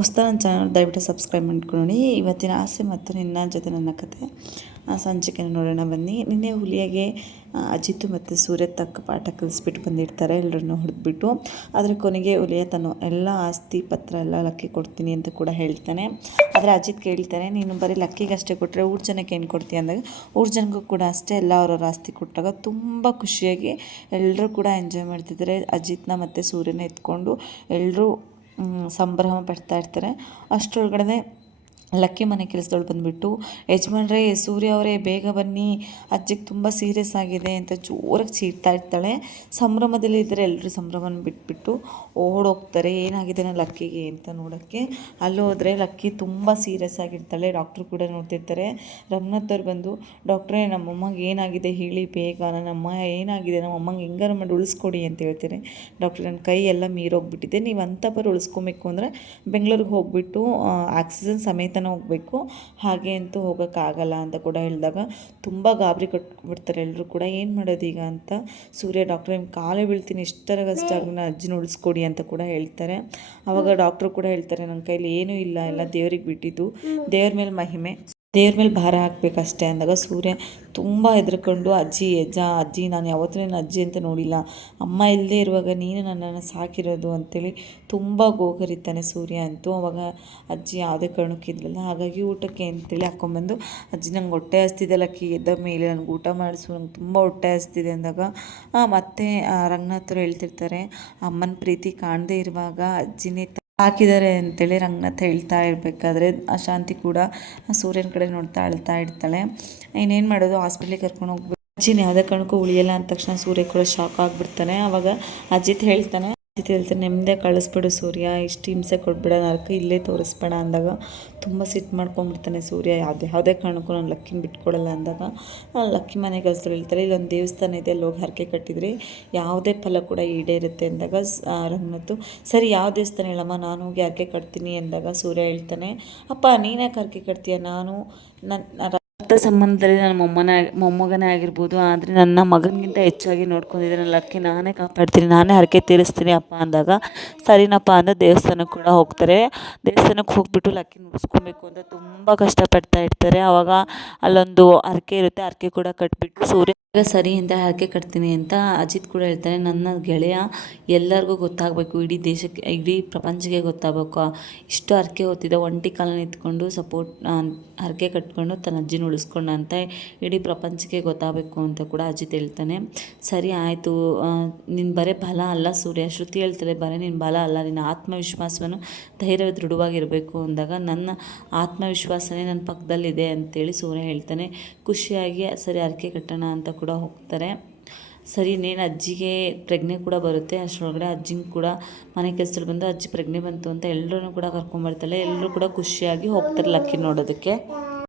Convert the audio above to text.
ಹೊಸ್ದಾಗಿ ನನ್ನ ಚಾನಲ್ ದಯವಿಟ್ಟು ಸಬ್ಸ್ಕ್ರೈಬ್ ಮಾಡ್ಕೊಳ್ಳಿ. ಇವತ್ತಿನ ಆಸೆ ಮತ್ತು ನಿನ್ನ ಜೊತೆ ನನ್ನ ಕತೆ ಸಂಚಿಕೆ ನೋಡೋಣ ಬನ್ನಿ. ನಿನ್ನೆ ಹುಲಿಯಾಗೆ ಅಜಿತ್ ಮತ್ತು ಸೂರ್ಯ ತಕ್ಕ ಪಾಠ ಕಲಿಸ್ಬಿಟ್ಟು ಬಂದಿರ್ತಾರೆ, ಎಲ್ಲರನ್ನು ಹೊಡೆದ್ಬಿಟ್ಟು. ಆದರೆ ಕೊನೆಗೆ ಹುಲಿಯ ತನ್ನ ಎಲ್ಲ ಆಸ್ತಿ ಪತ್ರ ಎಲ್ಲ ಲಕ್ಕಿ ಕೊಡ್ತೀನಿ ಅಂತ ಕೂಡ ಹೇಳ್ತಾನೆ. ಆದರೆ ಅಜಿತ್ ಕೇಳ್ತಾನೆ, ನೀನು ಬರೀ ಲಕ್ಕಿಗಷ್ಟೇ ಕೊಟ್ಟರೆ ಊರು ಜನಕ್ಕೆ ಏನು ಕೊಡ್ತೀಯ ಅಂದಾಗ, ಊರು ಜನಕ್ಕೂ ಕೂಡ ಅಷ್ಟೇ ಎಲ್ಲ ಅವರವ್ರ ಆಸ್ತಿ ಕೊಟ್ಟಾಗ ತುಂಬ ಖುಷಿಯಾಗಿ ಎಲ್ಲರೂ ಕೂಡ ಎಂಜಾಯ್ ಮಾಡ್ತಿದ್ದಾರೆ. ಅಜಿತ್ನ ಮತ್ತು ಸೂರ್ಯನ ಎತ್ಕೊಂಡು ಎಲ್ಲರೂ ಸಂಭ್ರಮ ಪಡ್ತಾ ಇರ್ತಾರೆ. ಅಷ್ಟರೊಳಗಡೆ ಲಕ್ಕಿ ಮನೆ ಕೆಲಸದವಳು ಬಂದುಬಿಟ್ಟು, ಯಜಮಾನ್ರೇ ಸೂರ್ಯ ಅವರೇ ಬೇಗ ಬನ್ನಿ, ಅಜ್ಜಿಗೆ ತುಂಬ ಸೀರಿಯಸ್ ಆಗಿದೆ ಅಂತ ಜೋರಾಗಿ ಚೀರ್ತಾ ಇರ್ತಾಳೆ. ಸಂಭ್ರಮದಲ್ಲಿ ಇದ್ದರೆ ಎಲ್ಲರೂ ಸಂಭ್ರಮನ ಬಿಟ್ಬಿಟ್ಟು ಓಡೋಗ್ತಾರೆ ಏನಾಗಿದೆ ನನ್ನ ಲಕ್ಕಿಗೆ ಅಂತ ನೋಡೋಕ್ಕೆ. ಅಲ್ಲಿ ಹೋದರೆ ಲಕ್ಕಿ ತುಂಬ ಸೀರಿಯಸ್ ಆಗಿರ್ತಾಳೆ. ಡಾಕ್ಟ್ರು ಕೂಡ ನೋಡ್ತಿರ್ತಾರೆ. ರಂಗನಾಥ್ ಅವ್ರು ಬಂದು, ಡಾಕ್ಟ್ರೇ ನಮ್ಮಮ್ಮಗೆ ಏನಾಗಿದೆ ಹೇಳಿ ಬೇಗ, ನನ್ನಮ್ಮ ಏನಾಗಿದೆ, ನಮ್ಮಮ್ಮಂಗೆ ಹೆಂಗಾರ ಮಾಡಿ ಉಳಿಸ್ಕೊಡಿ ಅಂತ ಹೇಳ್ತಾರೆ. ಡಾಕ್ಟ್ರ್ ನನ್ನ ಕೈ ಎಲ್ಲ ಮೀರೋಗ್ಬಿಟ್ಟಿದೆ, ನೀವು ಅಂಥ ಬರೋ ಉಳಿಸ್ಕೊಬೇಕು ಅಂದರೆ ಬೆಂಗಳೂರಿಗೆ ಹೋಗಿಬಿಟ್ಟು ಆಕ್ಸಿಜನ್ ಸಮೇತ ಹೋಗಬೇಕು, ಹಾಗೆ ಅಂತೂ ಹೋಗೋಕ್ಕಾಗಲ್ಲ ಅಂತ ಕೂಡ ಹೇಳಿದಾಗ ತುಂಬ ಗಾಬರಿ ಕಟ್ಬಿಡ್ತಾರೆ ಎಲ್ಲರೂ ಕೂಡ. ಏನು ಮಾಡೋದೀಗ ಅಂತ ಸೂರ್ಯ, ಡಾಕ್ಟ್ರ್ ನಿಮ್ಮ ಕಾಲೇ ಬೀಳ್ತೀನಿ, ಇಷ್ಟರಗಷ್ಟಾಗಿ ನನ್ನ ಅಜ್ಜಿನ ಉಳಿಸ್ಕೊಡಿ ಅಂತ ಕೂಡ ಹೇಳ್ತಾರೆ. ಆವಾಗ ಡಾಕ್ಟ್ರು ಕೂಡ ಹೇಳ್ತಾರೆ, ನನ್ನ ಕೈಲಿ ಏನೂ ಇಲ್ಲ, ಎಲ್ಲ ದೇವ್ರಿಗೆ ಬಿಟ್ಟಿದ್ದು, ದೇವ್ರ ಮೇಲೆ ಮಹಿಮೆ, ದೇವ್ರ ಮೇಲೆ ಭಾರ ಹಾಕಬೇಕಷ್ಟೇ ಅಂದಾಗ ಸೂರ್ಯ ತುಂಬ ಹೆದರ್ಕೊಂಡು, ಅಜ್ಜಿ ನಾನು ಯಾವತ್ತೂ ನಿನ್ನ ಅಜ್ಜಿ ಅಂತ ನೋಡಿಲ್ಲ, ಅಮ್ಮ ಇಲ್ಲದೆ ಇರುವಾಗ ನೀನು ನನ್ನನ್ನು ಸಾಕಿರೋದು ಅಂತೇಳಿ ತುಂಬ ಗೋಗರಿತಾನೆ ಸೂರ್ಯ ಅಂತೂ. ಅವಾಗ ಅಜ್ಜಿ ಯಾವುದೇ ಕಾರಣಕ್ಕಿದ್ರಲ್ಲ, ಹಾಗಾಗಿ ಊಟಕ್ಕೆ ಅಂತೇಳಿ ಹಾಕ್ಕೊಂಬಂದು, ಅಜ್ಜಿ ನಂಗೆ ಹೊಟ್ಟೆ ಹಸ್ತಿದೆ, ಲಕ್ಕಿ ಎದ್ದ ಮೇಲೆ ನನಗೆ ಊಟ ಮಾಡಿಸು, ನಂಗೆ ತುಂಬ ಹೊಟ್ಟೆ ಹಸ್ತಿದೆ ಅಂದಾಗ ಮತ್ತೆ ರಂಗನಾಥರು ಹೇಳ್ತಿರ್ತಾರೆ, ಅಮ್ಮನ ಪ್ರೀತಿ ಕಾಣದೇ ಇರುವಾಗ ಅಜ್ಜಿನೇ ಹಾಕಿದ್ದಾರೆ ಅಂತೇಳಿ ರಂಗನಾಥ್ ಹೇಳ್ತಾ ಇರಬೇಕಾದ್ರೆ ಅಶಾಂತಿ ಕೂಡ ಸೂರ್ಯನ ಕಡೆ ನೋಡ್ತಾ ಅಳ್ತಾ ಇರ್ತಾಳೆ. ಇನ್ನೇನು ಮಾಡೋದು, ಹಾಸ್ಪಿಟ್ಲಿಗೆ ಕರ್ಕೊಂಡು ಹೋಗ್ಬೇಕು, ಅಜ್ಜಿನ ಯಾವುದೇ ಕಾರಣಕ್ಕೂ ಉಳಿಯಲ್ಲ ಅಂದ ತಕ್ಷಣ ಸೂರ್ಯ ಕೂಡ ಶಾಕ್ ಆಗಿಬಿಡ್ತಾನೆ. ಆವಾಗ ಅಜಿತ್ ಹೇಳ್ತಾನೆ, ನೆಮ್ಮದಿ ಕಳಿಸ್ಬಿಡು ಸೂರ್ಯ, ಇಷ್ಟು ಹಿಂಸೆ ಕೊಡ್ಬೇಡ, ನರಕ ಇಲ್ಲೇ ತೋರಿಸ್ಬೇಡ ಅಂದಾಗ ತುಂಬ ಸಿಟ್ಟು ಮಾಡ್ಕೊಂಡ್ಬಿಡ್ತಾನೆ ಸೂರ್ಯ. ಯಾವುದೇ ಕಾರಣಕ್ಕೂ ನಾನು ಲಕ್ಕಿನ ಬಿಟ್ಕೊಡಲ್ಲ ಅಂದಾಗ ಲಕ್ಕಿ ಮನೆ ಕೆಲಸದವ್ರು ಹೇಳ್ತಾರೆ, ಇಲ್ಲೊಂದು ದೇವಸ್ಥಾನ ಇದೆ, ಅಲ್ಲಿ ಹೋಗಿ ಹರಕೆ ಕಟ್ಟಿದರೆ ಯಾವುದೇ ಫಲ ಕೂಡ ಈಡೇರುತ್ತೆ ಅಂದಾಗ ರಂಗನಾಥ್, ಸರಿ ಯಾವ ದೇವಸ್ಥಾನ ಹೇಳಮ್ಮ, ನಾನು ಹೋಗಿ ಹರಕೆ ಕಟ್ತೀನಿ ಅಂದಾಗ ಸೂರ್ಯ ಹೇಳ್ತಾನೆ, ಅಪ್ಪ ನೀನ್ಯಾಕೆ ಹರಕೆ ಕಟ್ತೀಯ, ನಾನು ನನ್ನ ರಕ್ತ ಸಂಬಂಧದಲ್ಲಿ ನನ್ನ ಮೊಮ್ಮಗನೇ ಆಗಿರ್ಬೋದು, ಆದರೆ ನನ್ನ ಮಗನಿಗಿಂತ ಹೆಚ್ಚಾಗಿ ನೋಡ್ಕೊಂಡಿದ್ದೆ, ನನ್ನ ಲಕ್ಕಿ ನಾನೇ ಕಾಪಾಡ್ತೀನಿ, ನಾನೇ ಹರಕೆ ತೀರಿಸ್ತೀನಿ ಅಪ್ಪ ಅಂದಾಗ ಸರಿನಪ್ಪ ಅಂತ ದೇವಸ್ಥಾನಕ್ಕೆ ಕೂಡ ಹೋಗ್ತಾರೆ. ದೇವಸ್ಥಾನಕ್ಕೆ ಹೋಗ್ಬಿಟ್ಟು ಲಕ್ಕಿನ ಉಳಿಸ್ಕೊಬೇಕು ಅಂತ ತುಂಬ ಕಷ್ಟಪಡ್ತಾ ಇರ್ತಾರೆ. ಆವಾಗ ಅಲ್ಲೊಂದು ಹರಕೆ ಇರುತ್ತೆ, ಹರಕೆ ಕೂಡ ಕಟ್ಬಿಟ್ಟು ಸೂರ್ಯ ಸರಿ ಅಂತ ಹರಕೆ ಕಟ್ತೀನಿ ಅಂತ ಅಜಿತ್ ಕೂಡ ಹೇಳ್ತಾನೆ, ನನ್ನ ಗೆಳೆಯ ಎಲ್ಲರಿಗೂ ಗೊತ್ತಾಗಬೇಕು, ಇಡೀ ದೇಶಕ್ಕೆ ಇಡೀ ಪ್ರಪಂಚಕ್ಕೆ ಗೊತ್ತಾಗಬೇಕು, ಇಷ್ಟು ಹರಕೆ ಹೊತ್ತಿದ್ದ ಒಂಟಿ ಕಾಲ ನಿಂತ್ಕೊಂಡು ಹರಕೆ ಕಟ್ಕೊಂಡು ತನ್ನ ಅಜ್ಜಿನ ಉಳಿಸ್ಕೊಂಡ ಅಂತ ಇಡೀ ಪ್ರಪಂಚಕ್ಕೆ ಗೊತ್ತಾಗಬೇಕು ಅಂತ ಕೂಡ ಅಜಿತ್ ಹೇಳ್ತಾನೆ. ಸರಿ ಆಯಿತು, ನಿನ್ನ ಬರೀ ಬಲ ಅಲ್ಲ ಸೂರ್ಯ, ಶ್ರುತಿ ಹೇಳ್ತಾರೆ ಬರೀ ನಿನ್ನ ಬಲ ಅಲ್ಲ, ನಿನ್ನ ಆತ್ಮವಿಶ್ವಾಸವನ್ನು ಧೈರ್ಯ ದೃಢವಾಗಿರಬೇಕು ಅಂದಾಗ ನನ್ನ ಆತ್ಮವಿಶ್ವಾಸನೇ ನನ್ನ ಪಕ್ಕದಲ್ಲಿದೆ ಅಂತೇಳಿ ಸೂರ್ಯ ಹೇಳ್ತಾನೆ. ಖುಷಿಯಾಗಿ ಸರಿ ಹರಕೆ ಕಟ್ಟೋಣ ಅಂತ ಕೂಡ ಹೋಗ್ತಾರೆ. ಸರಿ ಇನ್ನೇನು ಅಜ್ಜಿಗೆ ಪ್ರಜ್ಞೆ ಕೂಡ ಬರುತ್ತೆ, ಅಷ್ಟರೊಳಗಡೆ ಅಜ್ಜಿಗೆ ಕೂಡ ಮನೆ ಕೆಲಸದಲ್ಲಿ ಬಂದು ಅಜ್ಜಿ ಪ್ರಜ್ಞೆ ಬಂತು ಅಂತ ಎಲ್ಲರೂ ಕೂಡ ಕರ್ಕೊಂಬರ್ತಾಳೆ. ಎಲ್ಲರೂ ಕೂಡ ಖುಷಿಯಾಗಿ ಹೋಗ್ತಾರೆ ಲಕ್ಕಿ ನೋಡೋದಕ್ಕೆ.